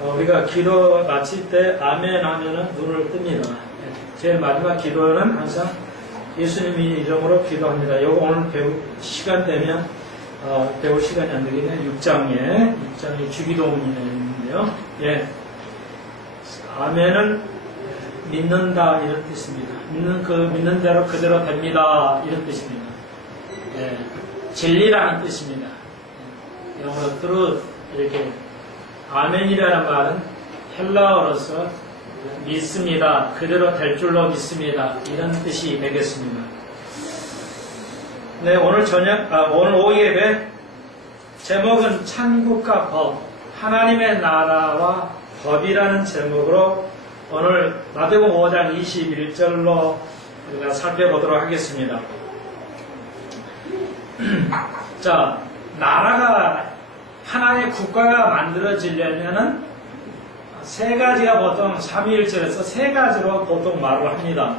우리가 기도 마칠 때 아멘 하면은 눈을 뜹니다. 제일 마지막 기도는 항상 예수님의 이름으로 기도합니다. 요거 오늘 배울 시간 되면 배울 시간이 안 되겠네. 6장에 주기도문인데요. 예. 아멘은 믿는다 이런 뜻입니다. 믿는 대로 그대로 됩니다 이런 뜻입니다. 예. 진리라는 뜻입니다. 영어로 truth 이렇게 아멘이라는 말은 헬라어로서 믿습니다. 그대로 될 줄로 믿습니다. 이런 뜻이 되겠습니다. 네, 오늘 오후 예배 제목은 천국과 법, 하나님의 나라와 법이라는 제목으로 오늘 마태복음 5장 21절로 우리가 살펴보도록 하겠습니다. 자, 나라가 하나의 국가가 만들어지려면은 세 가지가 보통 삼위일절에서 세 가지로 보통 말을 합니다.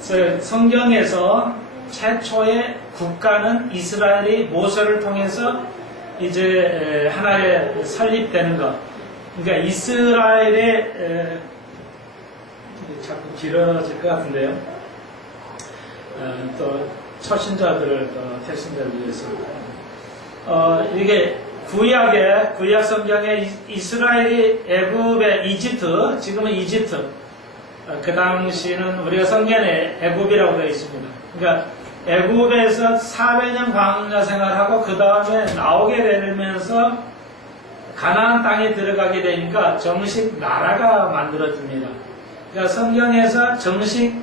그래서 성경에서 최초의 국가는 이스라엘이 모세를 통해서 이제 하나의 설립되는 것. 그러니까 이스라엘의 자꾸 길어질 것 같은데요. 또 초신자들을 또 택신자를 위해서 이게 구약 성경에 이스라엘이 애굽의 이집트, 지금은 이집트, 그 당시는 우리가 성경에 애굽이라고 되어 있습니다. 그러니까 애굽에서 400년 광야 생활하고 그 다음에 나오게 되면서 가나안 땅에 들어가게 되니까 정식 나라가 만들어집니다. 그러니까 성경에서 정식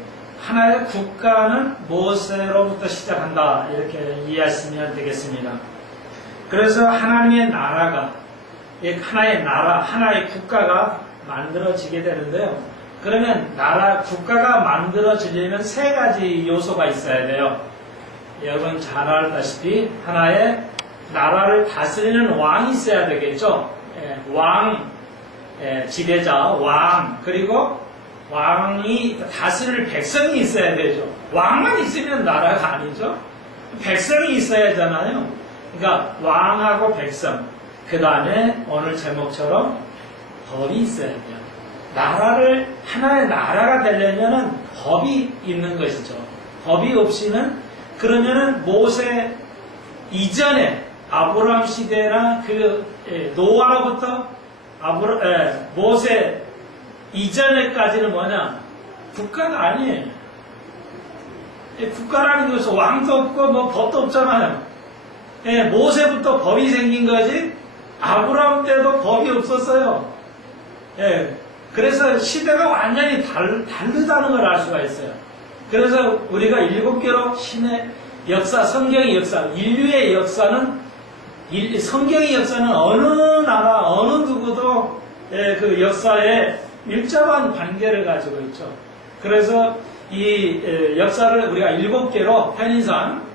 하나의 국가는 모세로부터 시작한다 이렇게 이해하시면 되겠습니다. 그래서 하나님의 나라가 하나의 나라, 하나의 국가가 만들어지게 되는데요. 그러면 국가가 만들어지려면 세 가지 요소가 있어야 돼요. 여러분 잘 알다시피 하나의 나라를 다스리는 왕이 있어야 되겠죠. 왕, 지배자, 왕, 그리고 왕이 다스릴 백성이 있어야 되죠. 왕만 있으면 나라가 아니죠. 백성이 있어야 하잖아요. 그러니까 왕하고 백성, 그 다음에 오늘 제목처럼 법이 있어야 돼요. 하나의 나라가 되려면은 법이 있는 것이죠. 법이 없이는, 그러면은 모세 이전에 아브라함 시대나 노아로부터 모세 이전에까지는 뭐냐? 국가가 아니에요. 국가라는 것은 왕도 없고 뭐 법도 없잖아요. 모세부터 법이 생긴 거지 아브라함 때도 법이 없었어요. 그래서 시대가 완전히 다르다는 걸 알 수가 있어요. 그래서 우리가 7개로 신의 역사, 성경의 역사, 인류의 역사는 성경의 역사는 어느 나라, 어느 누구도 그 역사에 밀접한 관계를 가지고 있죠. 그래서 이 역사를 우리가 7개로 편의상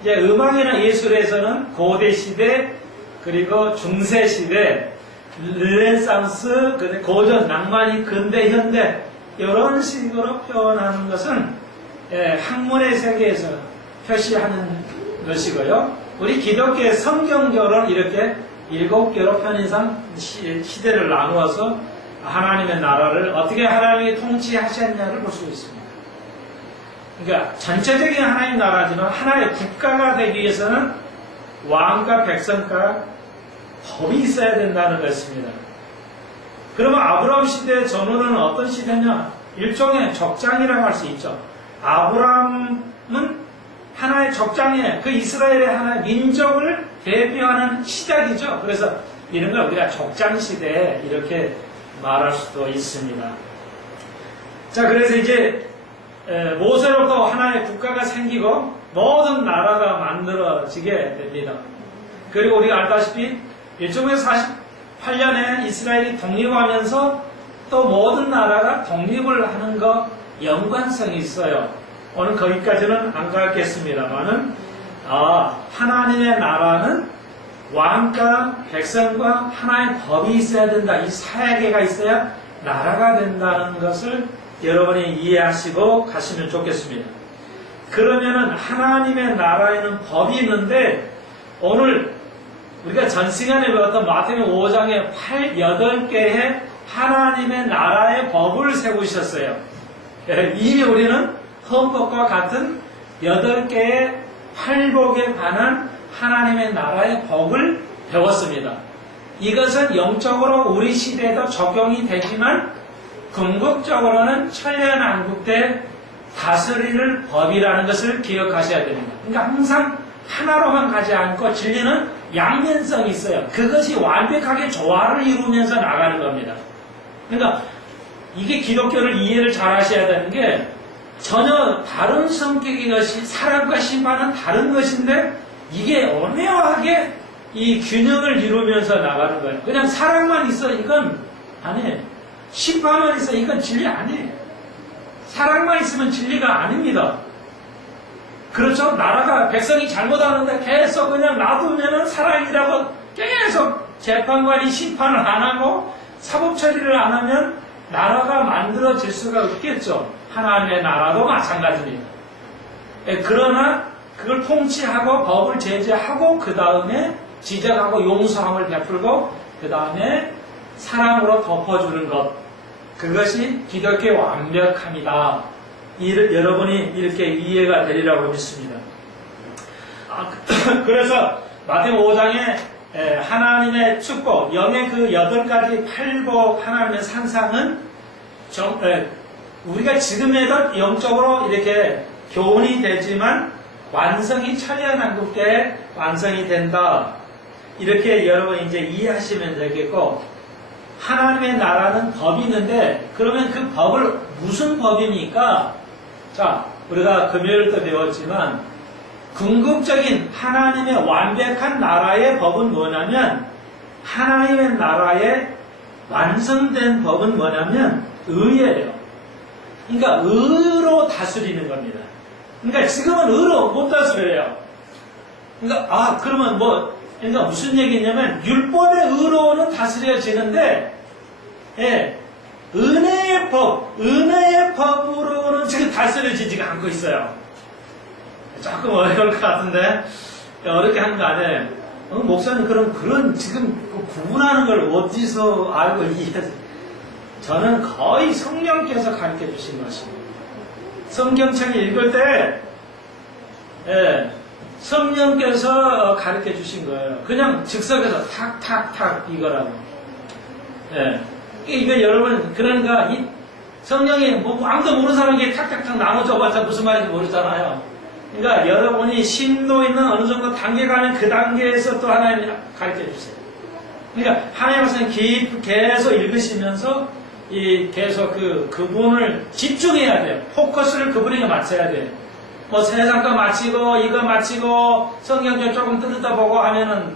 이제 음악이나 예술에서는 고대 시대, 그리고 중세 시대, 르네상스, 고전, 낭만이 근대, 현대 이런 식으로 표현하는 것은 학문의 세계에서 표시하는 것이고요. 우리 기독교의 성경교는 이렇게 7개로 편의상 시대를 나누어서 하나님의 나라를 어떻게 하나님이 통치하셨냐를 볼 수 있습니다. 그러니까 전체적인 하나님의 나라지만 하나의 국가가 되기 위해서는 왕과 백성과 법이 있어야 된다는 것입니다. 그러면 아브라함 시대 전후는 어떤 시대냐? 일종의 족장이라고 할 수 있죠. 아브라함은 하나의 족장에 그 이스라엘의 하나의 민족을 대표하는 시작이죠. 그래서 이런 걸 우리가 족장 시대 이렇게 말할 수도 있습니다. 자, 그래서 이제 모세로부터 하나의 국가가 생기고 모든 나라가 만들어지게 됩니다. 그리고 우리가 알다시피 1948년에 이스라엘이 독립하면서 또 모든 나라가 독립을 하는 것 연관성이 있어요. 오늘 거기까지는 안 가겠습니다만은 하나님의 나라는 왕과 백성과 하나의 법이 있어야 된다. 이 사회계가 있어야 나라가 된다는 것을 여러분이 이해하시고 가시면 좋겠습니다. 그러면은 하나님의 나라에는 법이 있는데 오늘 우리가 전 시간에 배웠던 마태복음 5장에 8개의 하나님의 나라의 법을 세우셨어요. 이미 우리는 헌법과 같은 8개의 팔복에 관한 하나님의 나라의 법을 배웠습니다. 이것은 영적으로 우리 시대에도 적용이 되지만 궁극적으로는 천년왕국 때 다스릴 법이라는 것을 기억하셔야 됩니다. 그러니까 항상 하나로만 가지 않고 진리는 양면성이 있어요. 그것이 완벽하게 조화를 이루면서 나가는 겁니다. 그러니까 이게 기독교를 이해를 잘 하셔야 되는 게 전혀 다른 성격의 것이 사랑과 심판은 다른 것인데 이게 오묘하게 이 균형을 이루면서 나가는 거예요. 그냥 사랑만 있어 이건 아니에요. 심판만 있어 이건 진리 아니에요. 사랑만 있으면 진리가 아닙니다. 그렇죠? 나라가 백성이 잘못하는데 계속 그냥 놔두면은 사랑이라고 계속 재판관이 심판을 안 하고 사법 처리를 안 하면 나라가 만들어질 수가 없겠죠. 하나님의 나라도 마찬가지입니다. 그러나 그걸 통치하고 법을 제재하고 그 다음에 지적하고 용서함을 베풀고 그 다음에 사랑으로 덮어주는 것, 그것이 기독교의 완벽함이다. 여러분이 이렇게 이해가 되리라고 믿습니다. 그래서 마태복음 5장에 하나님의 축복, 영의 그 8가지 팔복 하나님의 산상은 우리가 지금에도 영적으로 이렇게 교훈이 되지만 완성이 천년왕국 때 완성이 된다. 이렇게 여러분이 이제 이해하시면 되겠고, 하나님의 나라는 법이 있는데 그러면 그 법을 무슨 법입니까? 자, 우리가 금요일 때 배웠지만 궁극적인 하나님의 완벽한 나라의 법은 뭐냐면, 하나님의 나라의 완성된 법은 뭐냐면 의예요. 그러니까 의로 다스리는 겁니다. 그러니까 지금은 의로 못 다스려요. 그러니까 그러면 그러니까 무슨 얘기냐면 율법의 의로는 다스려지는데 은혜의 법으로는 지금 다스려지지가 않고 있어요. 조금 어려울 것 같은데 어렵게 하는 거 아니에요. 목사님 그런 지금 구분하는 걸 어디서 알고 이해하세요? 저는 거의 성령께서 가르쳐 주신 것입니다. 성경책을 읽을 때 성령께서 가르쳐 주신 거예요. 그냥 즉석에서 탁탁탁 이거라고. 이거 여러분, 그러니까 이 성령이 아무도 모르는 사람에게 탁탁탁 나눠줘봤자 무슨 말인지 모르잖아요. 그러니까 여러분이 심도 있는 어느 정도 단계 가면 그 단계에서 또 하나님이 가르쳐 주세요. 그러니까 하나님 말씀 계속 읽으시면서 계속 그분을 집중해야 돼요. 포커스를 그분에게 맞춰야 돼요. 세상 거 마치고 이거 마치고 성경을 조금 뜯어보고 하면은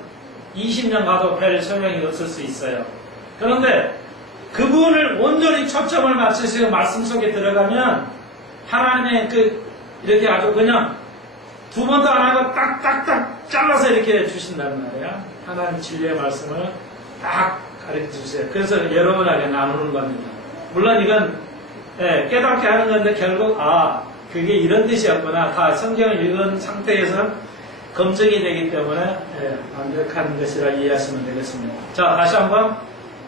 20년 가도 별 소용이 없을 수 있어요. 그런데 그분을 온전히 초점을 맞추시고 말씀 속에 들어가면 하나님의 이렇게 아주 그냥 두 번도 안 하고 딱딱딱 잘라서 이렇게 주신단 말이에요. 하나님 진리의 말씀을 딱 가르쳐 주세요. 그래서 여러분에게 나누는 겁니다. 물론 이건 깨닫게 하는 건데 결국 그게 이런 뜻이었구나. 다 성경을 읽은 상태에서 검증이 되기 때문에 완벽한 것이라 이해하시면 되겠습니다. 자, 다시 한번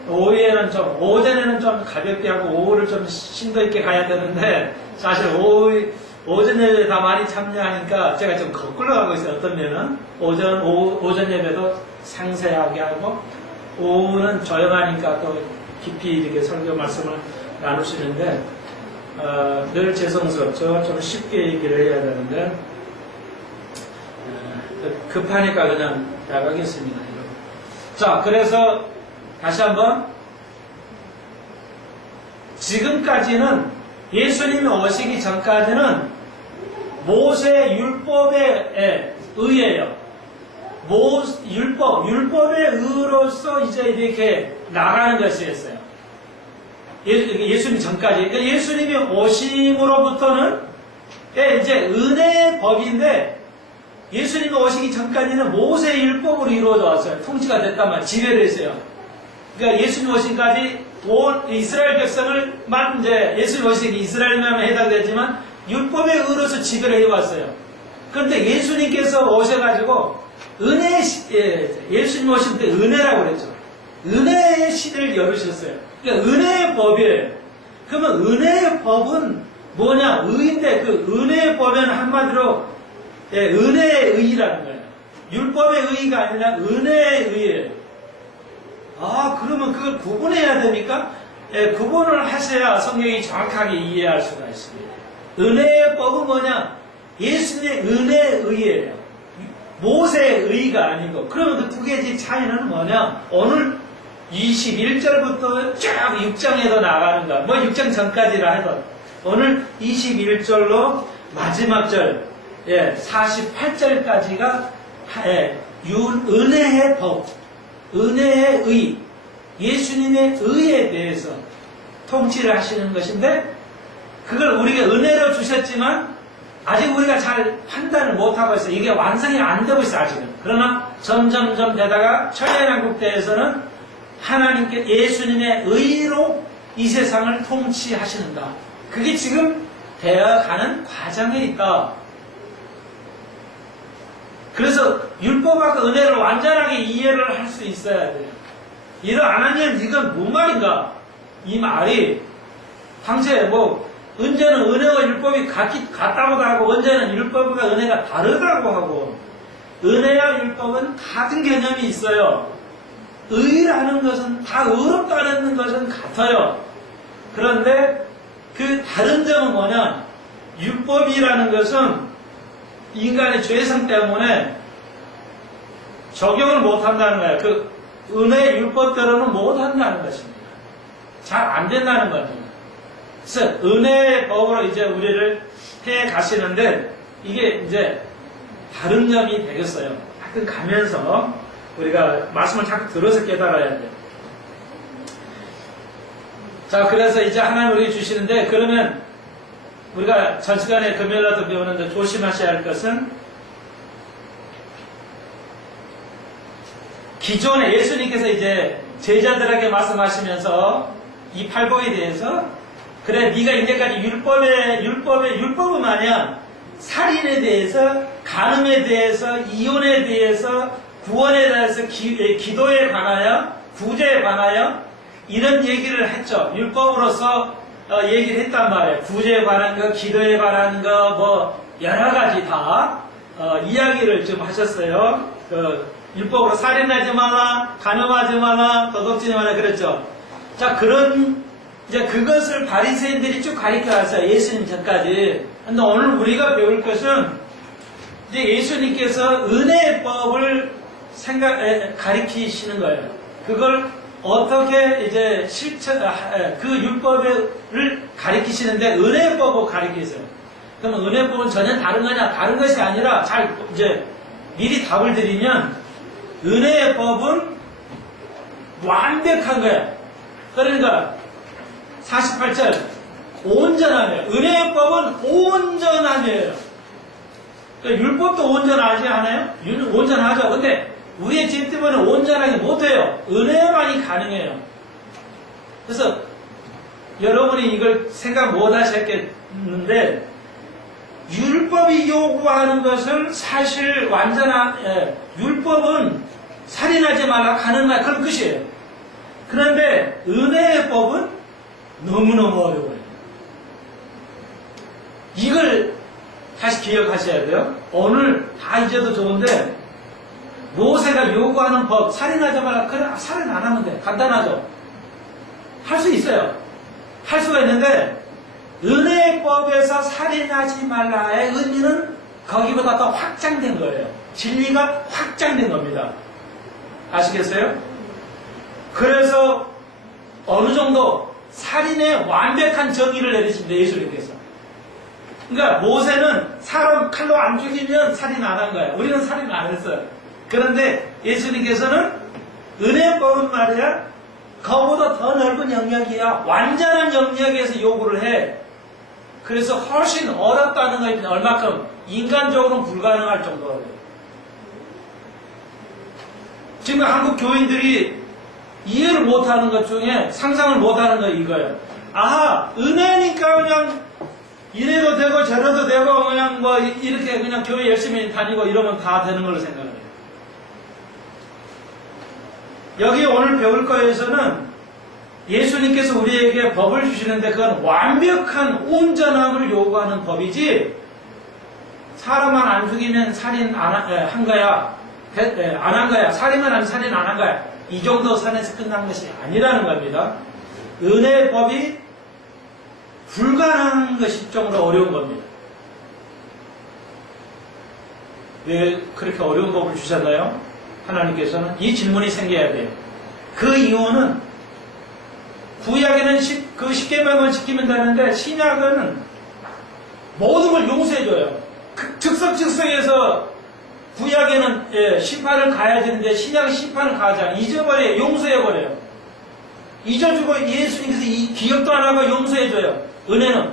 오전에는 좀 가볍게 하고 오후를 좀 심도 있게 가야 되는데 사실 오전 예배 다 많이 참여하니까 제가 좀 거꾸로 가고 있어요. 어떤 면은 오전 예배도 상세하게 하고 오후는 조용하니까 또 깊이 이렇게 설교 말씀을 나누시는데 늘 죄송스럽죠. 좀 쉽게 얘기를 해야 되는데 급하니까 그냥 나가겠습니다. 자, 그래서 다시 한번 지금까지는 예수님이 오시기 전까지는 모세 율법에 의해요. 율법의 의로서 이제 이렇게 나가는 것이었어요. 예수님 전까지. 그러니까 예수님이 오심으로부터는 이제 은혜의 법인데 예수님이 오시기 전까지는 모세 율법으로 이루어져 왔어요. 통치가 됐단 말이에요. 지배를 했어요. 그러니까 예수님 오시기까지 온 이스라엘 백성을만 이제 예수님 오시기 이스라엘만 해당되지만 율법의 의로서 지배를 해왔어요. 그런데 예수님께서 오셔가지고 예수님 오실 때 은혜라고 그랬죠. 은혜의 시대를 열으셨어요. 그러니까 은혜의 법이에요. 그러면 은혜의 법은 뭐냐? 의인데 그 은혜의 법은 한마디로 은혜의 의라는 거예요. 율법의 의가 아니라 은혜의 의예요. 그러면 그걸 구분해야 됩니까? 구분을 하셔야 성경이 정확하게 이해할 수가 있습니다. 은혜의 법은 뭐냐? 예수님의 은혜의 의예요. 모세의 의가 아니고. 그러면 그 두 개의 차이는 뭐냐? 오늘 21절부터 쭉 6장에도 나가는 거. 6장 전까지라 해도 오늘 21절로 마지막 절 48절까지가 은혜의 법, 은혜의 의, 예수님의 의에 대해서 통치를 하시는 것인데 그걸 우리가 은혜로 주셨지만 아직 우리가 잘 판단을 못하고 있어요. 이게 완성이 안 되고 있어요, 아직은. 그러나 점점점 되다가 천년왕국대에서는 하나님께 예수님의 의로 이 세상을 통치하시는다. 그게 지금 되어가는 과정에 있다. 그래서 율법과 은혜를 완전하게 이해를 할 수 있어야 돼요. 이를 안 하면 이건 뭔 말인가? 이 말이 당시에 언제는 은혜와 율법이 같다고도 하고 언제는 율법과 은혜가 다르다고 하고 은혜와 율법은 같은 개념이 있어요. 의라는 것은 다 의롭다는 것은 같아요. 그런데 그 다른 점은 뭐냐? 율법이라는 것은 인간의 죄성 때문에 적용을 못한다는 거예요. 그 은혜 율법대로는 못한다는 것입니다. 잘 안 된다는 거죠. 그래서 은혜의 법으로 이제 우리를 해 가시는데 이게 이제 다른 점이 되겠어요. 하여튼 가면서 우리가 말씀을 자꾸 들어서 깨달아야 돼요. 자, 그래서 이제 하나님 우리에게 주시는데 그러면 우리가 전 시간에 금요일날도 배우는데 조심하셔야 할 것은 기존에 예수님께서 이제 제자들에게 말씀하시면서 이 팔복에 대해서 그래 네가 이제까지 율법은 말이야 살인에 대해서 간음에 대해서 이혼에 대해서 구원에 대해서 기도에 관하여 구제에 관하여 이런 얘기를 했죠. 율법으로서 얘기를 했단 말이에요. 구제에 관한 거, 기도에 관한 거, 여러 가지 다 이야기를 좀 하셨어요. 율법으로 살인하지 마라, 간음하지 마라, 도둑질하지 마라 그랬죠. 자, 이제 그것을 바리새인들이 쭉 가르쳐 왔어요. 예수님 전까지. 근데 오늘 우리가 배울 것은 이제 예수님께서 은혜의 법을 가르치시는 거예요. 그걸 어떻게 이제 그 율법을 가르치시는데 은혜의 법을 가르치세요. 그러면 은혜의 법은 전혀 다른 거냐? 다른 것이 아니라 이제 미리 답을 드리면 은혜의 법은 완벽한 거예요. 그러니까 48절 온전함이에요. 은혜의 법은 온전함이에요. 그러니까 율법도 온전하지 않아요? 온전하죠. 근데 우리의 죄 때문에 온전하게 못해요. 은혜만이 가능해요. 그래서 여러분이 이걸 생각 못 하셨겠는데 율법이 요구하는 것은 사실 율법은 살인하지 말라 가능한 그런 것이에요. 그런데 은혜의 법은 너무너무 어려워요. 이걸 다시 기억하셔야 돼요. 오늘 다 잊어도 좋은데 모세가 요구하는 법 살인하지 말라. 그래 살인 안 하면 돼. 간단하죠. 할 수 있어요. 할 수가 있는데 은혜의 법에서 살인하지 말라의 의미는 거기보다 더 확장된 거예요. 진리가 확장된 겁니다. 아시겠어요? 그래서 어느 정도 살인의 완벽한 정의를 내리십니다. 예수님께서. 그러니까 모세는 사람 칼로 안 죽이면 살인 안 한 거예요. 우리는 살인 안 했어요. 그런데 예수님께서는 은혜법은 말이야 그거보다 더 넓은 영역이야. 완전한 영역에서 요구를 해. 그래서 훨씬 어렵다는 거예요. 얼마큼 인간적으로는 불가능할 정도로. 지금 한국 교인들이 이해를 못하는 것 중에 상상을 못하는 거 이거예요. 은혜니까 그냥 이래도 되고 저래도 되고 그냥 이렇게 그냥 교회 열심히 다니고 이러면 다 되는 걸로 생각을 해요. 여기 오늘 배울 거에서는 예수님께서 우리에게 법을 주시는데 그건 완벽한 온전함을 요구하는 법이지 사람만 안 죽이면 살인 한 거야. 안 한 거야. 살인만 안 살인 안 한 거야. 이 정도 선에서 끝난 것이 아니라는 겁니다. 은혜의 법이 불가능한 것이 정도로 어려운 겁니다. 왜 그렇게 어려운 법을 주셨나요? 하나님께서는 이 질문이 생겨야 돼요. 그 이유는 구약에는 그 10계명을 지키면 되는데 신약은 모든 걸 용서해줘요. 즉석즉석에서 구약에는 심판을 가야 되는데 신약은 심판을 가지 않아요. 잊어버려요. 용서해버려요. 잊어주고 예수님께서 이 기억도 안 하고 용서해줘요. 은혜는.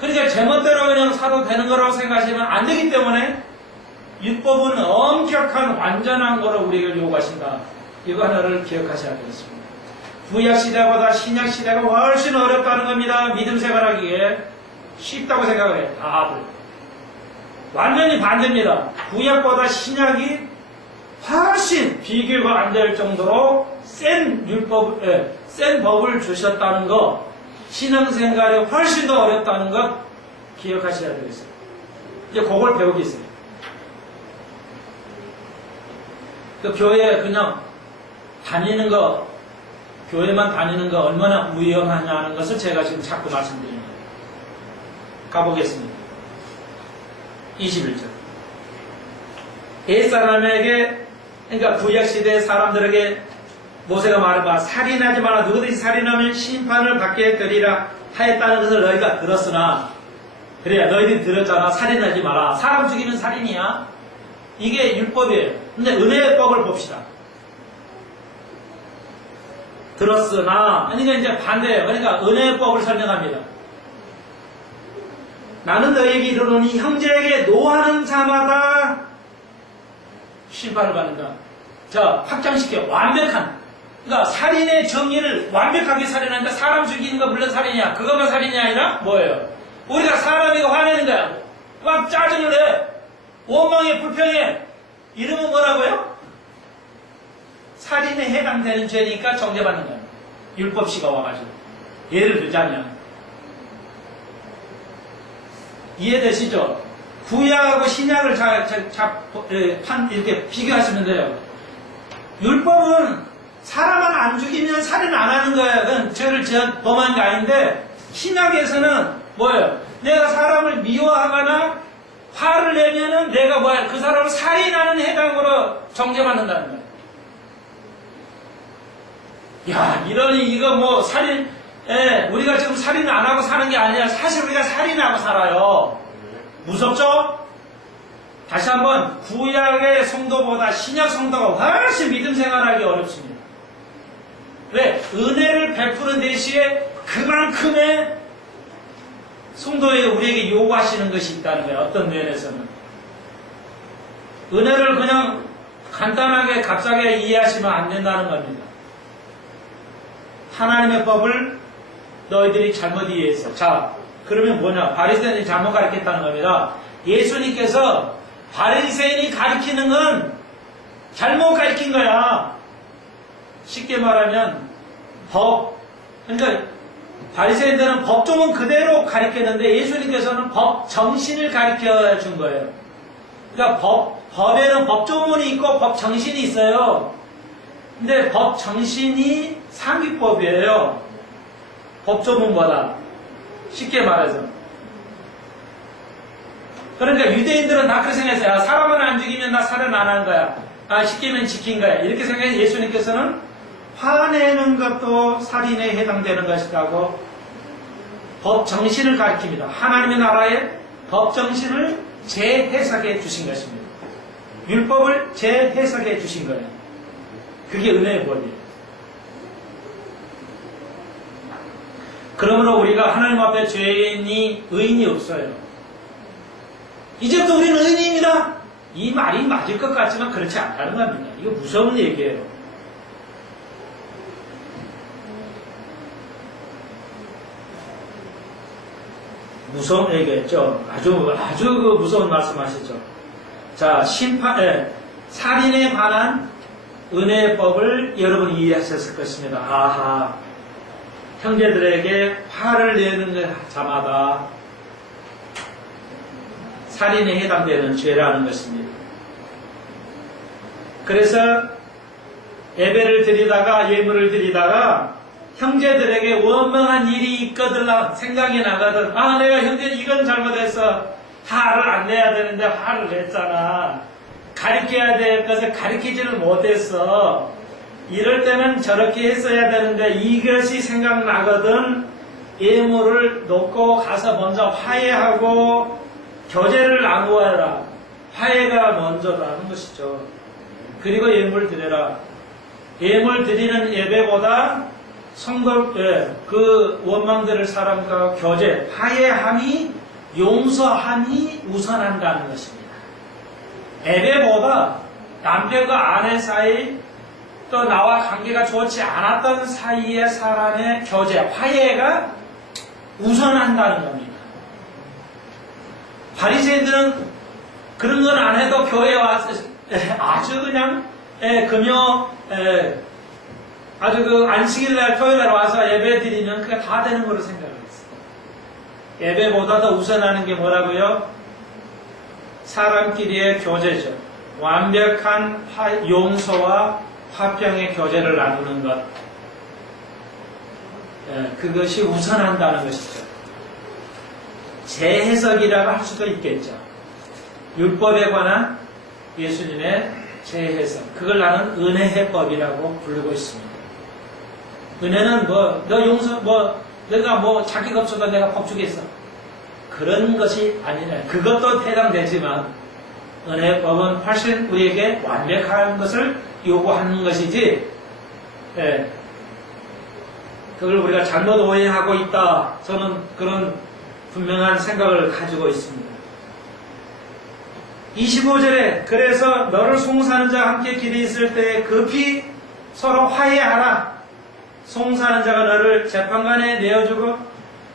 그러니까 제멋대로 그냥 사도 되는 거라고 생각하시면 안 되기 때문에 율법은 엄격한 완전한 거를 우리에게 요구하신다. 이거 하나를 기억하셔야 되겠습니다. 구약 시대보다 신약 시대가 훨씬 어렵다는 겁니다. 믿음 생활하기에 쉽다고 생각을 해요. 답을. 완전히 반대입니다. 구약보다 신약이 훨씬 비교가 안 될 정도로 센 법을 주셨다는 것, 신앙생활이 훨씬 더 어렵다는 것 기억하셔야 되겠어요. 이제 그걸 배우겠어요. 그 교회 그냥 다니는 거, 교회만 다니는 거 얼마나 위험하냐는 것을 제가 지금 자꾸 말씀드립니다. 가보겠습니다. 21절. 옛사람에게, 그러니까 구약시대 사람들에게 모세가 말해봐. 살인하지 마라. 누구든지 살인하면 심판을 받게 되리라 하였다는 것을 너희가 들었으나, 그래야 너희들이 들었잖아. 살인하지 마라. 사람 죽이면 살인이야. 이게 율법이에요. 근데 은혜의 법을 봅시다. 들었으나, 그러니까 이제 반대예요. 그러니까 은혜의 법을 설명합니다. 나는 너희에게 이르노니 형제에게 노하는 자마다 심판을 받는다. 자, 확장시켜. 완벽한. 그러니까 살인의 정의를 완벽하게 살인한다. 사람 죽이는 거 물론 살인이야. 그것만 살인이 아니라 뭐예요? 우리가 사람이고 화내는 거야. 막 짜증을 내. 원망해, 불평해. 이러면 뭐라고요? 살인에 해당되는 죄니까 정죄받는 거예요. 율법시가 와가지고. 예를 들자면. 이해되시죠? 구약하고 신약을 이렇게 비교하시면 돼요. 율법은 사람을 안 죽이면 살인 안 하는 거예요. 그건 죄를 범한 게 아닌데, 신약에서는 뭐예요? 내가 사람을 미워하거나 화를 내면은 내가 뭐야? 그 사람을 살인하는 해당으로 정죄받는다는 거예요. 야, 이러니 이거 뭐 살인, 우리가 지금 살인 안 하고 사는 게 아니라 사실 우리가 살인하고 살아요. 무섭죠? 다시 한번 구약의 성도보다 신약 성도가 훨씬 믿음 생활하기 어렵습니다. 왜? 은혜를 베푸는 대신에 그만큼의 성도에 우리에게 요구하시는 것이 있다는 거예요. 어떤 면에서는. 은혜를 그냥 간단하게 값싸게 이해하시면 안 된다는 겁니다. 하나님의 법을 너희들이 잘못 이해했어. 자, 그러면 뭐냐? 바리새인이 잘못 가르쳤다는 겁니다. 예수님께서 바리새인이 가르치는 건 잘못 가르친 거야. 쉽게 말하면 그러니까 바리새인들은 법조문 그대로 가르쳤는데 예수님께서는 법 정신을 가르쳐 준 거예요. 그러니까 법에는 법조문이 있고 법 정신이 있어요. 근데 법 정신이 상위법이에요. 법조문보다. 쉽게 말해서. 그러니까 유대인들은 다 그렇게 생각했어요. 야, 사람을 안 죽이면 나 살인 안 하는 거야. 아, 십계명 지킨 거야. 이렇게 생각해서 예수님께서는 화내는 것도 살인에 해당되는 것이라고 법 정신을 가르칩니다. 하나님의 나라의 법 정신을 재해석해 주신 것입니다. 율법을 재해석해 주신 거예요. 그게 은혜의 법이에요. 그러므로 우리가 하나님 앞에 의인이 없어요. 이제부터 우리는 의인입니다. 이 말이 맞을 것 같지만 그렇지 않다는 겁니다. 이거 무서운 얘기예요. 무서운 얘기였죠. 아주 무서운 말씀하셨죠. 자, 살인에 관한 은혜의 법을 여러분이 이해하셨을 것입니다. 아하, 형제들에게 화를 내는 자마다 살인에 해당되는 죄라는 것입니다. 그래서 예배를 드리다가 예물을 드리다가 형제들에게 원망한 일이 있거든 생각이 나거든. 아, 내가 형제 이건 잘못했어. 화를 안 내야 되는데 화를 냈잖아. 가르쳐야 될 것을 가르치지를 못했어. 이럴 때는 저렇게 했어야 되는데 이것이 생각나거든. 예물을 놓고 가서 먼저 화해하고 교제를 나누어라. 화해가 먼저라는 것이죠. 그리고 예물 드려라. 예물 드리는 예배보다 성도 그 원망들을 사람과 교제, 화해함이 용서함이 우선한다는 것입니다. 예배보다 남편과 아내 사이 또 나와 관계가 좋지 않았던 사이의 사람의 교제, 화해가 우선한다는 겁니다. 바리새인들은 그런 건 안 해도 교회에 와서 아주 그냥 금요 아주 그 안식일날 토요일날 와서 예배 드리면 그게 다 되는 거로 생각을 했어요. 예배보다 더 우선하는 게 뭐라고요? 사람끼리의 교제죠. 완벽한 용서와 화평의 교제를 나누는 것. 그것이 우선한다는 것이죠. 재해석이라고 할 수도 있겠죠. 율법에 관한 예수님의 재해석. 그걸 나는 은혜해법이라고 부르고 있습니다. 은혜는 너 용서, 내가 자기가 없어도 내가 법 주겠어. 그런 것이 아니네. 그것도 해당되지만, 은혜법은 훨씬 우리에게 완벽한 것을 요구하는 것이지, 그걸 우리가 잘못 오해하고 있다. 저는 그런 분명한 생각을 가지고 있습니다. 25절에 그래서 너를 송사하는 자와 함께 길이 있을 때 급히 서로 화해하라. 송사하는 자가 너를 재판관에 내어주고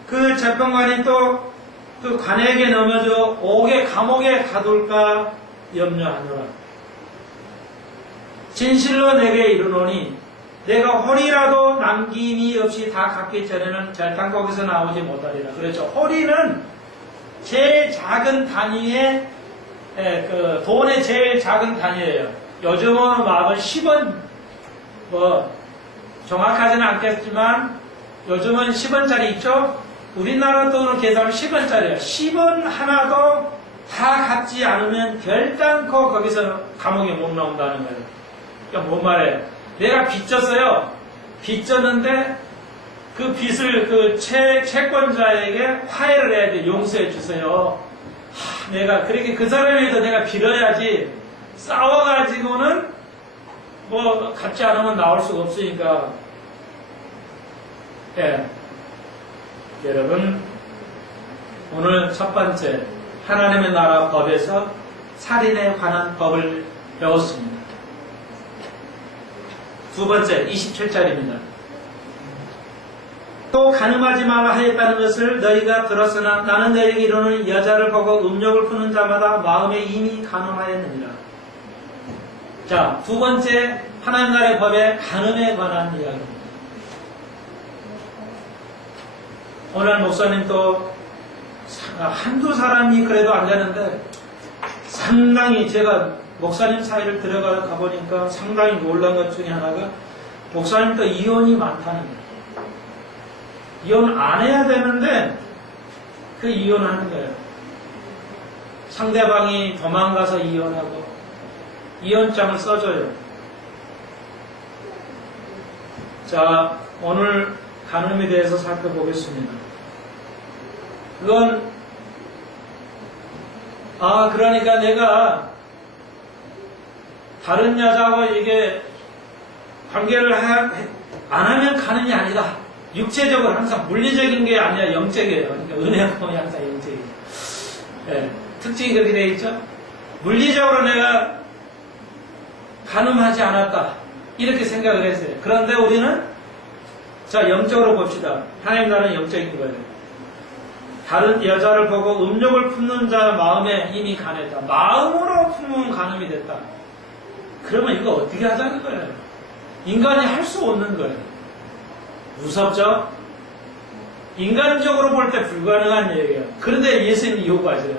그 재판관이 또 그 관에게 넘어져 옥에 감옥에 가둘까 염려하노라. 진실로 내게 이르노니 내가 홀이라도 남김이 없이 다 갚기 전에는 절단곡에서 나오지 못하리라. 그렇죠. 홀이는 제일 작은 단위의 그 돈의 제일 작은 단위예요. 요즘은 막은 10원 정확하지는 않겠지만 요즘은 10원짜리 있죠? 우리나라 돈으로 계산하면 10원짜리예요. 10원 하나도 다 갚지 않으면 결단코 거기서 감옥에 못 나온다는 거예요. 그러니까 뭔 말이에요? 내가 빚졌어요. 빚졌는데 그 빚을 그 채권자에게 화해를 해야 돼. 용서해 주세요. 내가 그렇게 그 사람에도 내가 빌어야지 싸워가지고는 갚지 않으면 나올 수가 없으니까. 여러분, 오늘 첫 번째 하나님의 나라 법에서 살인에 관한 법을 배웠습니다. 두 번째 27절입니다. 또 간음하지 말라 하였다는 것을 너희가 들었으나 나는 너희에게 이르노니 여자를 보고 음욕을 푸는 자마다 마음에 이미 간음하였느니라. 자, 두 번째 하나님 나라의 법의 간음에 관한 이야기입니다. 오늘 목사님도 한두 사람이 그래도 안 되는데 상당히 제가 목사님 사이를 들어가 보니까 상당히 놀란 것 중에 하나가 목사님도 이혼이 많다는 거예요. 이혼 안 해야 되는데 그 이혼하는 거예요. 상대방이 도망가서 이혼하고 이혼장을 써줘요. 자, 오늘 간음에 대해서 살펴보겠습니다. 그건 그러니까 내가 다른 여자하고 이게 관계를 안 하면 간음이 아니다. 육체적으로 항상 물리적인 게 아니라 영적이에요. 그러니까 은혜가 항상 영적이에요. 특징이 그렇게 되어 있죠. 물리적으로 내가 간음하지 않았다. 이렇게 생각을 했어요. 그런데 우리는 자, 영적으로 봅시다. 하나님 나라는 영적인 거예요. 다른 여자를 보고 음욕을 품는 자 마음에 이미 간했다. 마음으로 품으면 간음이 됐다. 그러면 이거 어떻게 하자는 거예요? 인간이 할 수 없는 거예요. 무섭죠? 인간적으로 볼 때 불가능한 얘기예요. 그런데 예수님이 요구하세요.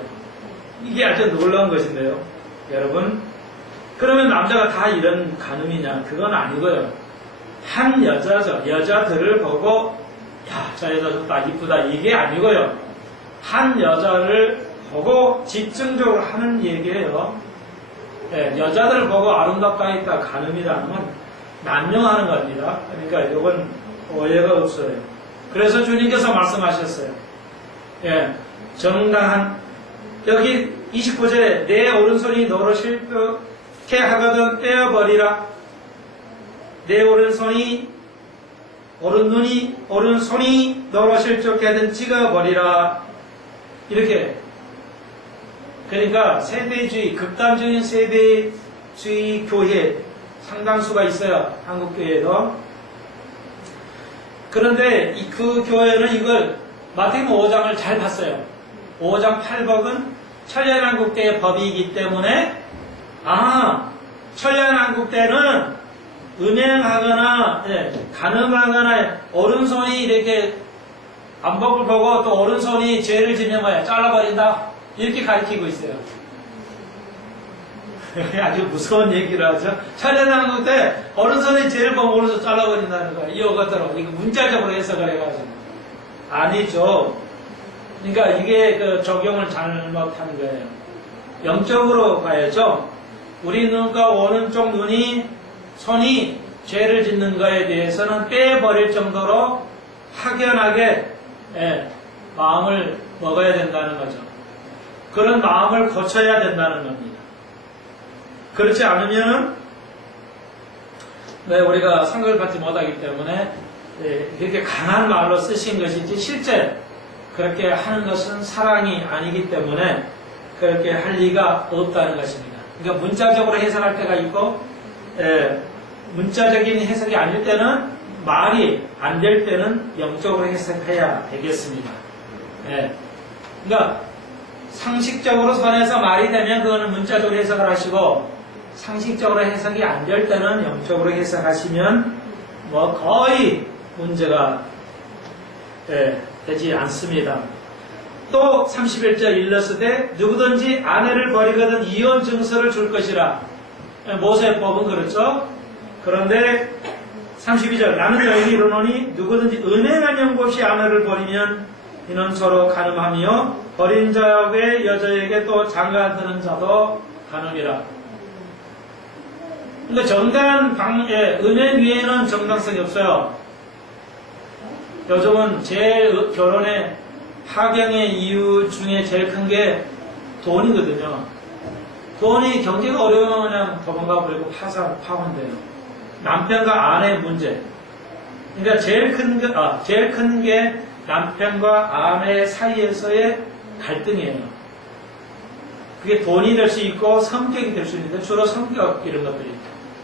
이게 아주 놀라운 것인데요. 여러분, 그러면 남자가 다 이런 간음이냐? 그건 아니고요. 한 여자죠. 여자들을 보고 야, 저 여자 좋다, 이쁘다, 이게 아니고요. 한 여자를 보고 집중적으로 하는 얘기예요. 네, 여자들을 보고 아름답다 했다, 간음이라는 건 남용하는 겁니다. 그러니까 이건 오해가 없어요. 그래서 주님께서 말씀하셨어요. 예, 정당한, 여기 29절에 내 오른손이 너로 실패 하거든 떼어버리라. 내 오른손이 너로 실족하든 찍어버리라. 이렇게. 그러니까 세대주의, 극단적인 세대주의 교회 상당수가 있어요. 한국 교회에도. 그런데 그 교회는 이걸 마태복음 5장을 잘 봤어요. 5장 8법은 천년왕국 때의 법이기 때문에 천년왕국 때는 음행하거나 간음하거나 오른손이 이렇게 안복을 보고 또 오른손이 죄를 지면 뭐야? 잘라버린다. 이렇게 가르치고 있어요. 아주 무서운 얘기를 하죠. 천년왕국 때 오른손이 죄를 보면 오른손 잘라버린다는 거예요. 이거대로 이거 문자적으로 해석을 해가지고 아니죠. 그러니까 이게 그 적용을 잘못한 거예요. 영적으로 가야죠. 우리 눈과 오른쪽 손이 죄를 짓는 거에 대해서는 빼버릴 정도로 확연하게 마음을 먹어야 된다는 거죠. 그런 마음을 고쳐야 된다는 겁니다. 그렇지 않으면 우리가 상급을 받지 못하기 때문에 이렇게 강한 말로 쓰신 것이지 실제 그렇게 하는 것은 사랑이 아니기 때문에 그렇게 할 리가 없다는 것입니다. 그러니까 문자적으로 해석할 때가 있고 문자적인 해석이 아닐 때는 말이 안 될 때는 영적으로 해석해야 되겠습니다. 그러니까 상식적으로 선에서 말이 되면 그거는 문자적으로 해석을 하시고 상식적으로 해석이 안 될 때는 영적으로 해석하시면 거의 문제가 되지 않습니다. 또 31절 일렀으되 누구든지 아내를 버리거든 이혼 증서를 줄 것이라. 모세법은 그렇죠. 그런데 32절 나는 너희에게 이르노니 누구든지 은행한 연고 없이 아내를 버리면 이는 서로 간음하며 버린 자 외 여자에게 또 장가드는 자도 간음이라. 그러니까 정당한 은행 위에는 정당성이 없어요. 요즘은 제일 결혼의 파경의 이유 중에 제일 큰 게 돈이거든요. 돈이 경제가 어려우면 그냥 도망가 버리고 파혼돼요. 남편과 아내의 문제. 그러니까 제일 큰 게 남편과 아내 사이에서의 갈등이에요. 그게 돈이 될 수 있고 성격이 될 수 있는데 주로 성격 이런 것들이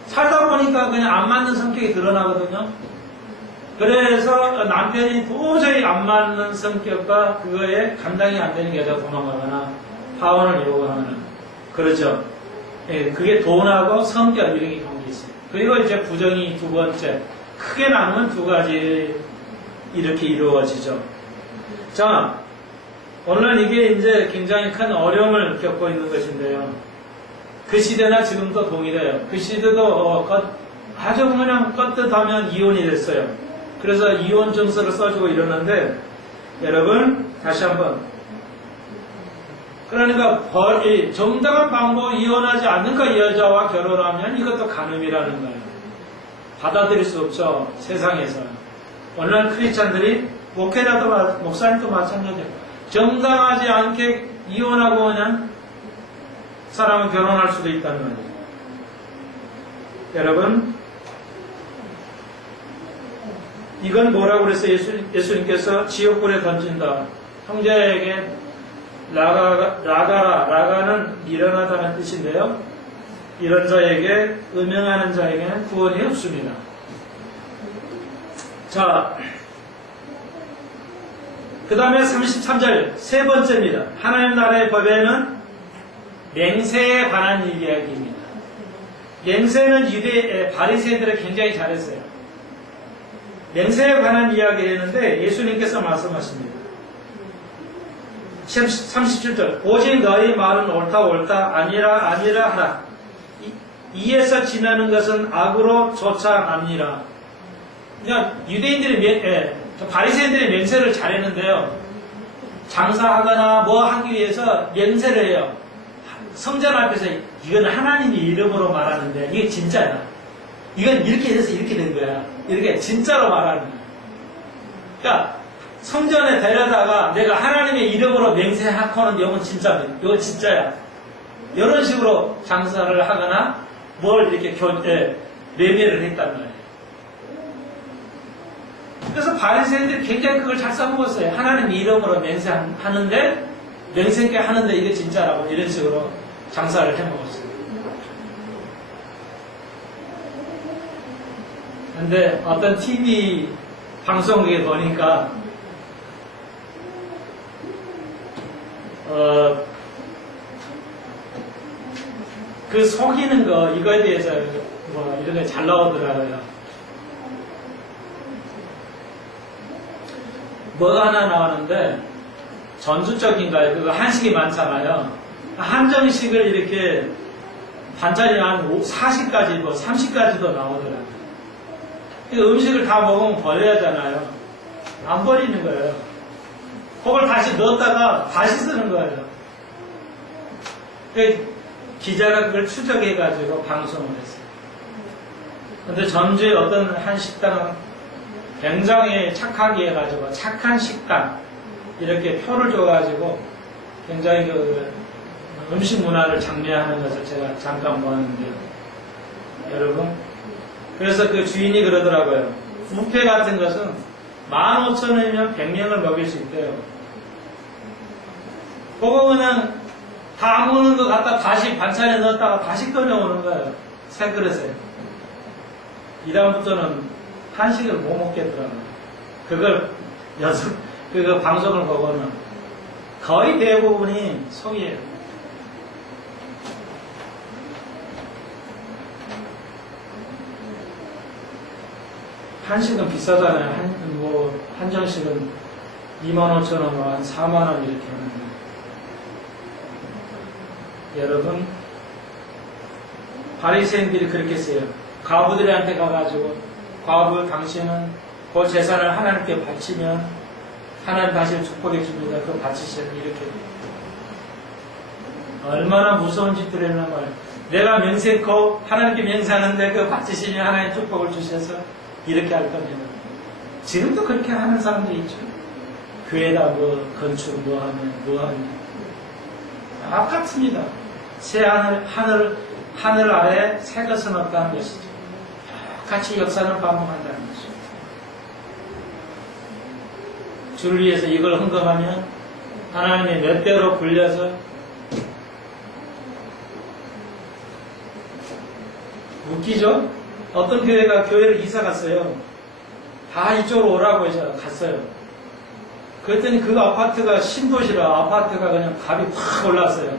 살다 보니까 그냥 안 맞는 성격이 드러나거든요. 그래서 남편이 도저히 안 맞는 성격과 그거에 감당이 안 되는 여자가 도망가거나 파혼을 요구하는 그렇죠. 그게 돈하고 성격 이런 게 관계 있어요. 그리고 이제 부정이 두 번째 크게 나누면 두 가지 이렇게 이루어지죠. 자, 오늘 이게 이제 굉장히 큰 어려움을 겪고 있는 것인데요. 그 시대나 지금도 동일해요. 그 시대도 아주 그냥 껐듯하면 이혼이 됐어요. 그래서 이혼 증서를 써주고 이러는데 여러분 다시 한번 그러니까 정당한 방법으로 이혼하지 않는 그 여자와 결혼하면 이것도 간음이라는 거예요. 받아들일 수 없죠. 세상에서. 오늘날 크리스찬들이 목회자도 목사님도 마찬가지예요. 정당하지 않게 이혼하고 그냥 사람은 결혼할 수도 있다는 거예요. 여러분 이건 뭐라고 그랬어요? 예수님께서 지옥불에 던진다. 형제에게 라가는 미련하다는 뜻인데요. 이런 자에게 음행하는 자에게는 구원이 없습니다. 자, 그 다음에 33절 세 번째입니다. 하나님 나라의 법에는 맹세에 관한 이야기입니다. 맹세는 유대 바리새인들이 굉장히 잘했어요. 맹세에 관한 이야기를 했는데 예수님께서 말씀하십니다. 37절 오직 너희 말은 옳다 아니라 하라. 이에서 지나는 것은 악으로 쫓아납니다. 그러니까 유대인들이 바리새인들이 맹세를 잘했는데요. 장사하거나 뭐 하기 위해서 맹세를 해요. 성전 앞에서 이건 하나님의 이름으로 말하는데 이게 진짜야. 이건 이렇게 돼서 이렇게 된 거야. 이렇게 진짜로 말하는 거야. 그러니까 성전에 데려다가 내가 하나님의 이름으로 맹세하고는 이건 진짜입니다. 이건 진짜야. 이런 식으로 장사를 하거나 뭘 이렇게 매매를 했단 말이에요. 그래서 바리새인들이 굉장히 그걸 잘 써먹었어요. 하나님의 이름으로 맹세하는데 맹세케 하는데 이게 진짜라고 이런 식으로 장사를 해먹었어요. 근데 어떤 TV 방송국에 보니까 그 속이는 거 이거에 대해서 뭐 이런 게 잘 나오더라고요. 뭐 하나 나오는데 전주적인가요? 그거 한식이 많잖아요. 한정식을 이렇게 반찬이 한 40가지, 뭐 30가지도 나오더라고요. 음식을 다 먹으면 버려야 하잖아요. 안 버리는 거예요. 그걸 다시 넣었다가 다시 쓰는 거예요. 기자가 그걸 추적해가지고 방송을 했어요. 근데 전주에 어떤 한 식당은 굉장히 착하게 해가지고 착한 식당 이렇게 표를 줘가지고 굉장히 그 음식 문화를 장려하는 것을 제가 잠깐 보았는데요. 여러분, 그래서 그 주인이 그러더라고요. 뷔페 같은 것은 15,000원이면 100명을 먹일 수 있대요. 그거 그냥 다 안 먹는 거 갖다 다시 반찬에 넣었다가 다시 꺼내오는 거예요. 새 그릇에. 이다음부터는 한식을 못 먹겠더라고요. 그거 방송을 보고는 거의 대부분이 속이에요. 한식은 비싸잖아요. 한정식은 25,000원, 한 4만원 이렇게 하는데. 여러분, 바리새인들이 그렇게 써요. 과부들한테 가가지고, 과부 당신은 그 재산을 하나님께 바치면 하나님 다시 축복해 줍니다. 그거 바치셔야 이렇게. 얼마나 무서운 짓들을 했나 말이에요. 내가 명세코 하나님께 명세하는데 그거 바치시면 하나님 축복을 주셔서 이렇게 할 겁니다. 지금도 그렇게 하는 사람도 있죠. 교회다 뭐 건축 뭐 하면 똑같습니다. 새 하늘 아래 새 것은 없다는 것이죠. 같이 역사는 반복한다는 것이죠. 주를 위해서 이걸 헌금하면 하나님의 몇 배로 불려서 웃기죠? 어떤 교회가 교회를 이사 갔어요. 다 이쪽으로 오라고 해서 갔어요. 그랬더니 그 아파트가 신도시라 아파트가 그냥 값이 확 올랐어요.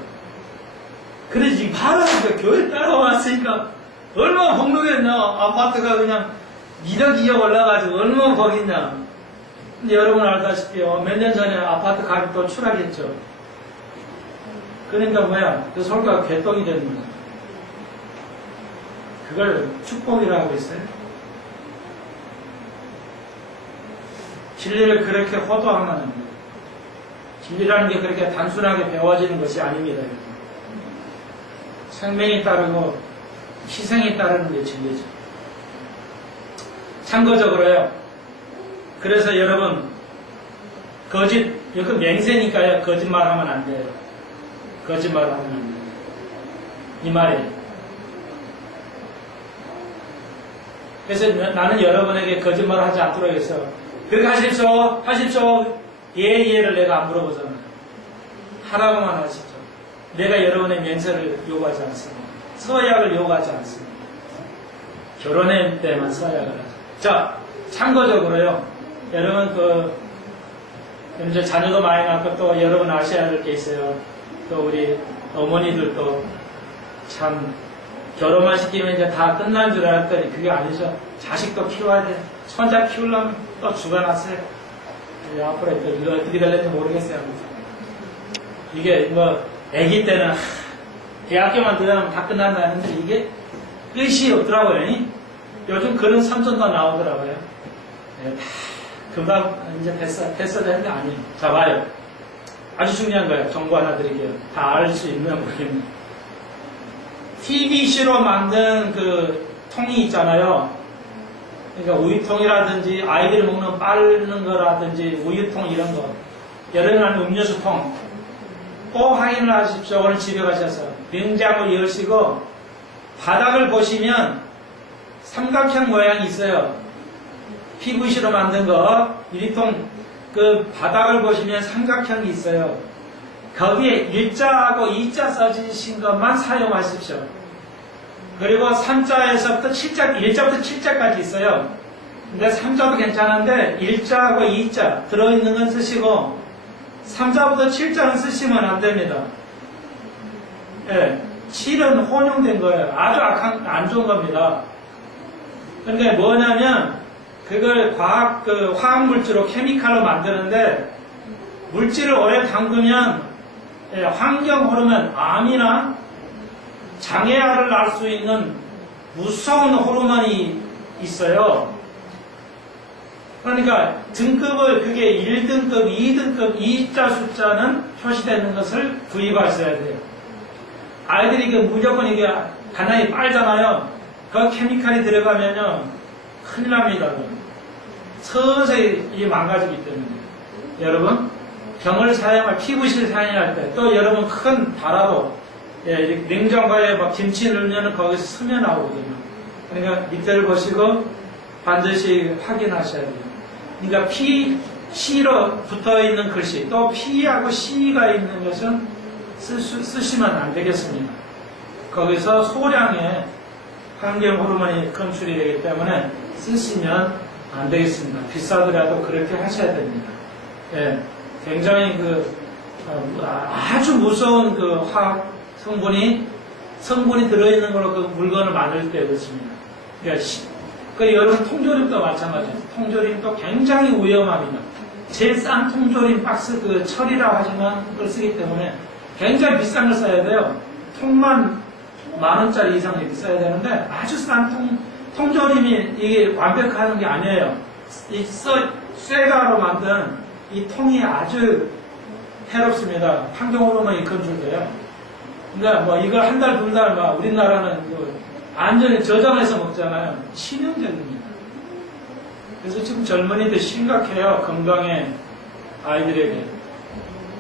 그래서 이 바라니까 교회 따라왔으니까 얼마나 복록했냐. 아파트가 그냥 1억 2억 올라가지고 얼마나 거겠냐. 근데 여러분 알다시피 몇 년 전에 아파트 값이 또 추락했죠. 그러니까 뭐야, 그 서울가 개똥이 되는 거야. 그걸 축복이라고 했어요. 진리를 그렇게 호도하면 진리라는 게 그렇게 단순하게 배워지는 것이 아닙니다. 생명이 따르고 희생이 따르는 게 진리죠. 참고적으로요. 그래서 여러분 이거 맹세니까요. 거짓말하면 안 돼요. 거짓말하면 안 돼요. 이 말이에요. 그래서 나는 여러분에게 거짓말하지 않도록 해서 그렇게 하십시오. 예를 내가 안 물어보잖아요. 하라고만 하십시오. 내가 여러분의 맹세를 요구하지 않습니다. 서약을 요구하지 않습니다. 결혼할 때만 서약을 하죠. 자, 참고적으로요. 여러분 이제 자녀도 많이 낳고 또 여러분 아셔야 할 게 있어요. 또 우리 어머니들도 참 결혼만 시키면 이제 다 끝난 줄 알았더니 그게 아니죠. 자식도 키워야 돼. 손자 키우려면 또 죽어놨어요. 앞으로 또 이거 어떻게 될는지 모르겠어요. 이게 뭐 아기 때는 대학교만 들어가면 다 끝난다 했는데 이게 끝이 없더라고요. 요즘 그런 삼촌도 나오더라고요. 네, 다 금방 이제 됐어 되는데 아니에요. 자, 봐요. 아주 중요한 거예요. 정보 하나 드릴게요. 다 알 수 있는 거겠네. PVC로 만든 그 통이 있잖아요. 그러니까 우유통이라든지 아이들이 먹는 빠르는 거라든지 우유통 이런 거. 여름에는 음료수통. 꼭 확인을 하십시오. 오늘 집에 가셔서. 냉장고 열시고 바닥을 보시면 삼각형 모양이 있어요. PVC로 만든 거. 유리통 그 바닥을 보시면 삼각형이 있어요. 거기에 1자하고 2자 써주신 것만 사용하십시오. 그리고 3자에서부터 7자, 1자부터 7자까지 있어요. 근데 3자도 괜찮은데 1자하고 2자 들어있는 건 쓰시고 3자부터 7자는 쓰시면 안 됩니다. 예, 7은 혼용된 거예요. 아주 안 좋은 겁니다. 그러니까 뭐냐면 그걸 화학물질로 케미칼로 만드는데 물질을 오래 담그면 환경 호르몬, 암이나 장애아를 낳을 수 있는 무서운 호르몬이 있어요. 그러니까 등급을 그게 1등급, 2등급, 2자 숫자는 표시되는 것을 구입하셔야 돼요. 아이들이 무조건 이게 바닥이 빨잖아요. 그 케미칼이 들어가면요 큰일 납니다. 서서히 이게 망가지기 때문에 여러분 병을 사용할 PVC를 사용할 때 또 여러분 큰 다라도 냉장고에 막 김치 넣으면 거기서 스며 나오거든요. 그러니까 밑에를 보시고 반드시 확인하셔야 돼요. 그러니까 C로 붙어 있는 글씨 또 P하고 C가 있는 것은 쓰시면 안 되겠습니다. 거기서 소량의 환경 호르몬이 검출이 되기 때문에 쓰시면 안 되겠습니다. 비싸더라도 그렇게 하셔야 됩니다. 예, 굉장히 아주 무서운 화학 성분이 들어있는 걸로 그 물건을 만들 때 그렇습니다. 그러니까 여러분 통조림도 마찬가지예요. 통조림도 굉장히 위험합니다. 제일 싼 통조림 박스 철이라고 하지만 그걸 쓰기 때문에 굉장히 비싼 걸 써야 돼요. 통만 10,000원짜리 이상 이렇게 써야 되는데 아주 싼 통조림이 이게 완벽한 게 아니에요. 이 쇠가로 만든 이 통이 아주 해롭습니다. 환경 호르몬이 검출돼요. 그러니까 이걸 한 달, 2달 우리나라는 완전히 저장해서 먹잖아요. 치명적입니다. 그래서 지금 젊은이들 심각해요. 건강에 아이들에게.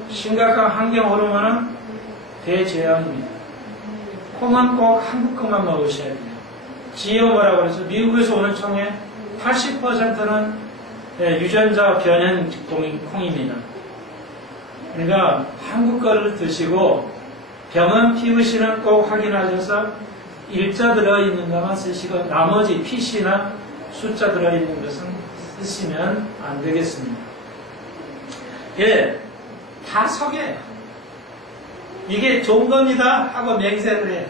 심각한 환경 호르몬은 대재앙입니다. 콩은 꼭 한국 콩만 먹으셔야 돼요. GMO라고 해서 미국에서 오는 총의 80%는 유전자 변형 콩입니다. 그러니까 한국 거를 드시고 병은 PVC는 꼭 확인하셔서 일자 들어있는 것만 쓰시고 나머지 PC나 숫자 들어있는 것은 쓰시면 안 되겠습니다. 예, 다 속여요. 이게 좋은 겁니다 하고 맹세를 해요.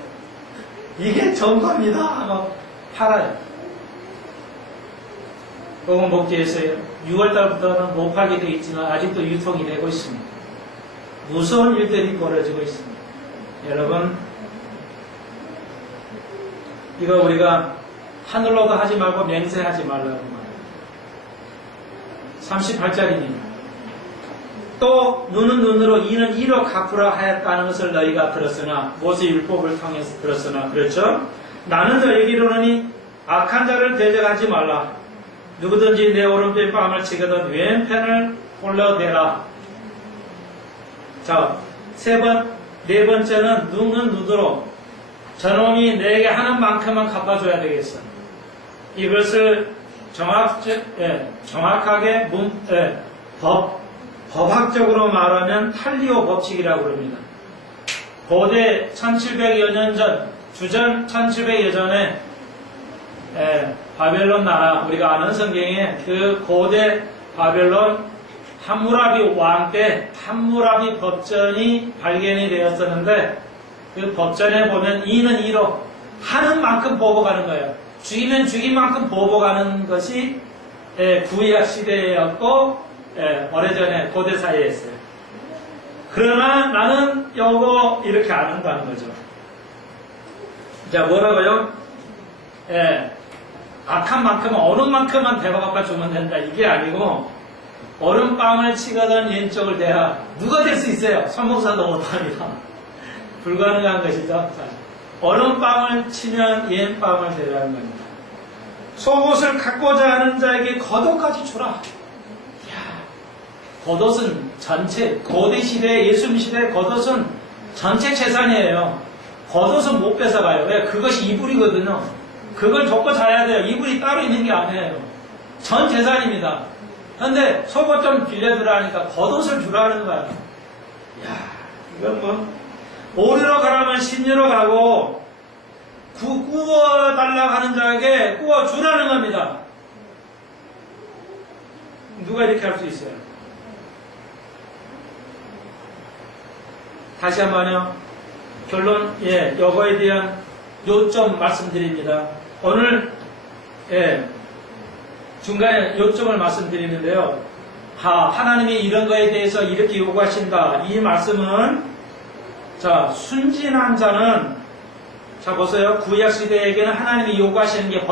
이게 좋은 겁니다 하고 팔아요. 보건 복지에서 6월달부터는 못 팔게 되어 있지만 아직도 유통이 되고 있습니다. 무서운 일들이 벌어지고 있습니다. 여러분, 이거 우리가 하늘로도 하지 말고 맹세하지 말라고 말해요. 38절입니다. 또 눈은 눈으로 이는 이로 갚으라 하였다는 것을 너희가 들었으나 모세 율법을 통해서 들었으나 그렇죠? 나는 너희에게 이르노니 악한 자를 대적하지 말라. 누구든지 내 오른편에 뺨을 치거든 왼편을 골라내라. 자, 네 번째는 눈은 눈으로 저놈이 내게 하는 만큼만 갚아줘야 되겠어. 이것을 정확하게 법학적으로 말하면 탈리오 법칙이라고 합니다. 고대 1700여 년 전, 주전 1700여 전에 바벨론 나라, 우리가 아는 성경에 그 고대 바벨론 함무라비 왕 때 함무라비 법전이 발견이 되었었는데 그 법전에 보면 2는 2로 하는 만큼 보복하는 거예요. 죽이면 죽인 만큼 보복하는 것이 구약 시대였고 오래전에 고대 사회였어요. 그러나 나는 요거 이렇게 안 한다는 거죠. 자, 뭐라고요? 악한 만큼은 어느 만큼만 대박아빠 주면 된다. 이게 아니고 얼음빵을 치거든 왼쪽을 대야 누가 될 수 있어요? 손목사도 못합니다. 불가능한 것이죠. 얼음빵을 치면 왼빵을 대라는 겁니다. 속옷을 갖고자 하는 자에게 겉옷까지 주라. 이야, 겉옷은 전체 고대 시대 예수님 시대 겉옷은 전체 재산이에요. 겉옷은 못 뺏어가요. 왜? 그것이 이불이거든요. 그걸 덮고 자야 돼요. 이불이 따로 있는 게 아니에요. 전 재산입니다. 그런데 속옷 좀 빌려주라 하니까 겉옷을 주라는 거야. 이야, 이건 뭐 오리로 가라면 신유로 가고 구워달라고 하는 자에게 구워주라는 겁니다. 누가 이렇게 할 수 있어요? 다시 한번요. 결론, 요거에 대한 요점 말씀드립니다. 오늘, 중간에 요점을 말씀드리는데요. 하나님이 이런 거에 대해서 이렇게 요구하신다. 이 말씀은, 자, 순진한 자는, 자, 보세요. 구약시대에게는 하나님이 요구하시는 게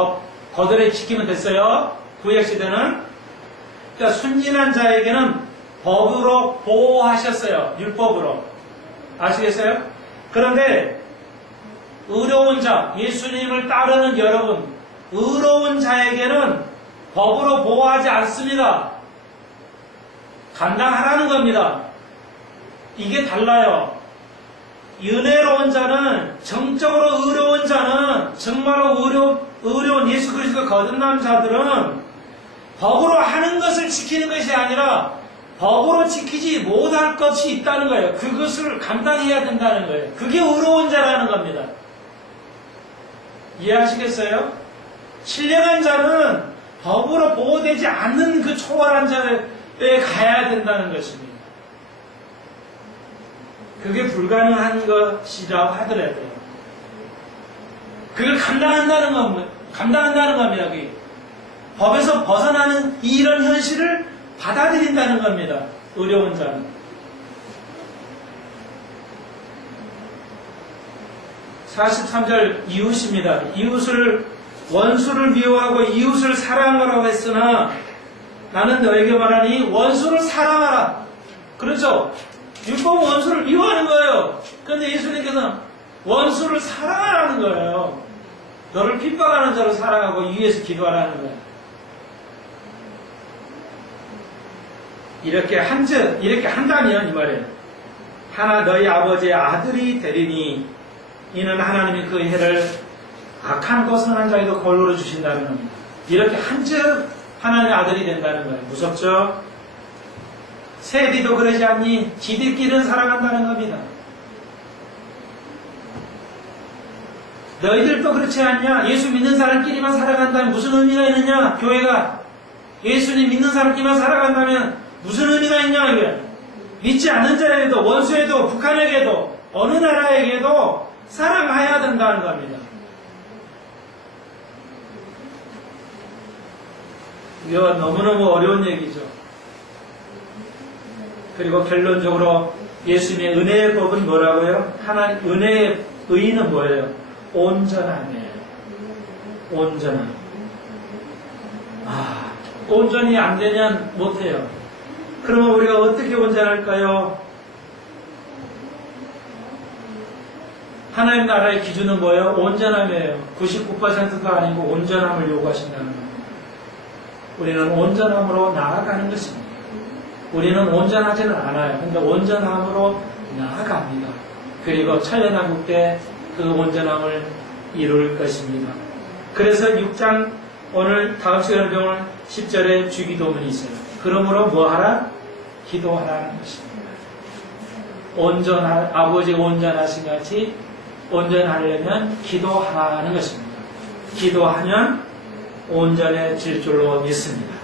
거들에 지키면 됐어요. 구약시대는. 그러니까 순진한 자에게는 법으로 보호하셨어요. 율법으로. 아시겠어요? 그런데, 의로운 자, 예수님을 따르는 여러분, 의로운 자에게는 법으로 보호하지 않습니다. 감당하라는 겁니다. 이게 달라요. 은혜로운 자는, 정적으로 의로운 자는, 정말로 의로운 예수 그리스도 거듭난 자들은 법으로 하는 것을 지키는 것이 아니라 법으로 지키지 못할 것이 있다는 거예요. 그것을 감당해야 된다는 거예요. 그게 의로운 자라는 겁니다. 이해하시겠어요? 신령한 자는 법으로 보호되지 않는 그 초월한 자에 가야 된다는 것입니다. 그게 불가능한 것이라고 하더라도요. 그걸 감당한다는 겁니다. 그게. 법에서 벗어나는 이런 현실을 받아들인다는 겁니다. 의로운 자는. 43절 이웃입니다. 원수를 미워하고 이웃을 사랑하라고 했으나 나는 너에게 말하니 원수를 사랑하라. 그렇죠? 율법은 원수를 미워하는 거예요. 그런데 예수님께서는 원수를 사랑하라는 거예요. 너를 핍박하는 자를 사랑하고 위에서 기도하라는 거예요. 이렇게 한다면 이 말이에요. 하나 너희 아버지의 아들이 되리니 이는 하나님이 그 해를 악한 거선한 자에도 골고루 주신다는 겁니다. 이렇게 한즉 하나님의 아들이 된다는 거예요. 무섭죠? 세리도 그러지 않니? 지들끼리는 사랑한다는 겁니다. 너희들도 그렇지 않냐? 예수 믿는 사람끼리만 살아간다면 무슨 의미가 있느냐? 교회가 예수님 믿는 사람끼리만 살아간다면 무슨 의미가 있냐? 이게 믿지 않는 자에게도 원수에도 북한에게도 어느 나라에게도 사랑해야 된다는 겁니다. 이거 너무너무 어려운 얘기죠. 그리고 결론적으로 예수님의 은혜의 법은 뭐라고요? 하나님 은혜의 의의는 뭐예요? 온전함이에요. 온전함. 온전히 안 되면 못해요. 그러면 우리가 어떻게 온전할까요? 하나님 나라의 기준은 뭐예요? 온전함이에요. 99%도 아니고 온전함을 요구하신다는 거예요. 우리는 온전함으로 나아가는 것입니다. 우리는 온전하지는 않아요. 근데 온전함으로 나아갑니다. 그리고 천년왕국 때 그 온전함을 이룰 것입니다. 그래서 6장 오늘 다음 시간에 배울 10절에 주기도문이 있어요. 그러므로 뭐하라? 기도하라는 것입니다. 아버지가 온전하신 같이 온전하려면 기도하는 것입니다. 기도하면 온전해질 줄로 믿습니다.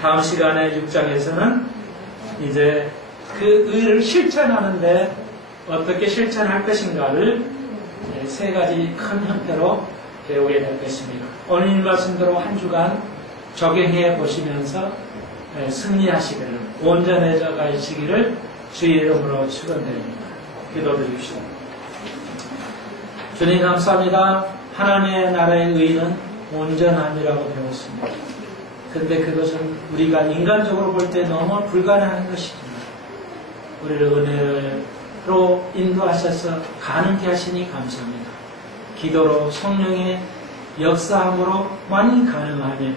다음 시간에 6장에서는 이제 그 의를 실천하는데 어떻게 실천할 것인가를 세 가지 큰 형태로 배우게 될 것입니다. 오늘 말씀대로 한 주간 적용해 보시면서 승리하시기를, 온전해져 가시기를 주의 이름으로 축원드립니다. 기도드립시다. 주님 감사합니다. 하나님의 나라의 의는 온전함이라고 배웠습니다. 그런데 그것은 우리가 인간적으로 볼 때 너무 불가능한 것입니다. 우리를 은혜로 인도하셔서 가능케 하시니 감사합니다. 기도로 성령의 역사함으로만 가능하니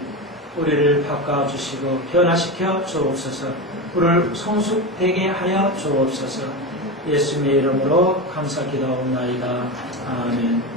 우리를 바꿔주시고 변화시켜 주옵소서. 우리를 성숙되게 하여 주옵소서. 예수님의 이름으로 감사 기도하옵나이다. 아멘.